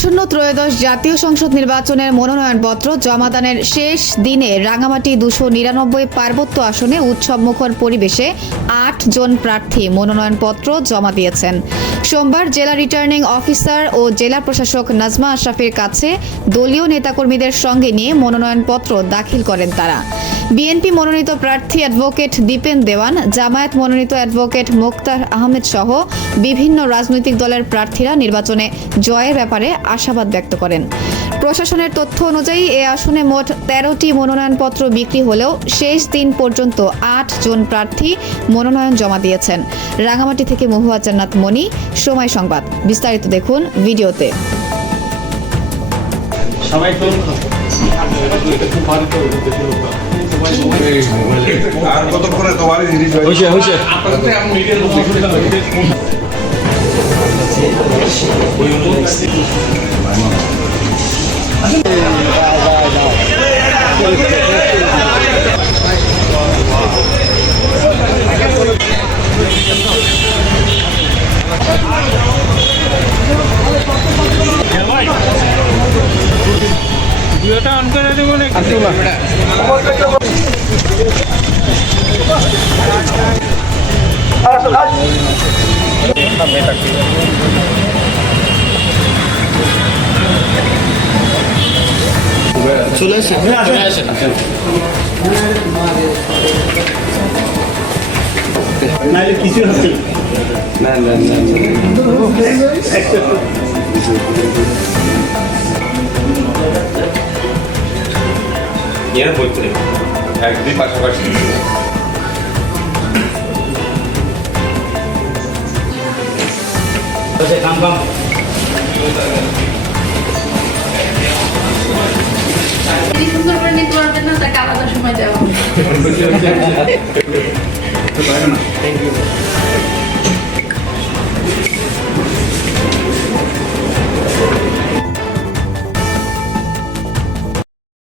আসন্ন ত্রয়োদশ জাতীয় সংসদ নির্বাচনের মনোনয়নপত্র জমাদানের শেষ দিনে রাঙামাটি 299 পার্বত্য আসনে উৎসবমুখর পরিবেশে 8 জন প্রার্থী মনোনয়নপত্র জমা দিয়েছেন। সোমবার জেলা রিটার্নিং অফিসার ও জেলা প্রশাসক নাজমা আশরাফের কাছে দলীয় নেতাকর্মীদের সঙ্গে নিয়ে মনোনয়নপত্র দাখিল করেন তারা। বিএনপি মনোনীত প্রার্থী অ্যাডভোকেট দীপেন দেওয়ান, জামায়াত মনোনীত অ্যাডভোকেট মোক্তার আহমেদ সহ বিভিন্ন রাজনৈতিক দলের প্রার্থীরা নির্বাচনে জয়ের ব্যাপারে আশাবাদ ব্যক্ত করেন। প্রশাসনের তথ্য অনুযায়ী এ আসনে মোট 13টি মনোনয়নপত্র বিক্রি হলেও শেষ দিন পর্যন্ত 8 জন প্রার্থী মনোনয়ন জমা দিয়েছেন। রাঙামাটি থেকে মহুয়া জান্নাত মনি, সময় সংবাদ। বিস্তারিত দেখুন ভিডিওতে। আর কতক্ষণে তোমার জিনিস হয়েছে ভিডিওটা অন করে দেবো না চলে আসেন নাহলে কিছু হচ্ছে না এর বলতে একদিন পাশাপাশি সুন্দর করে নিতে পারবেন না, তাকে আলাদা সময় দেওয়া হবে। Thank you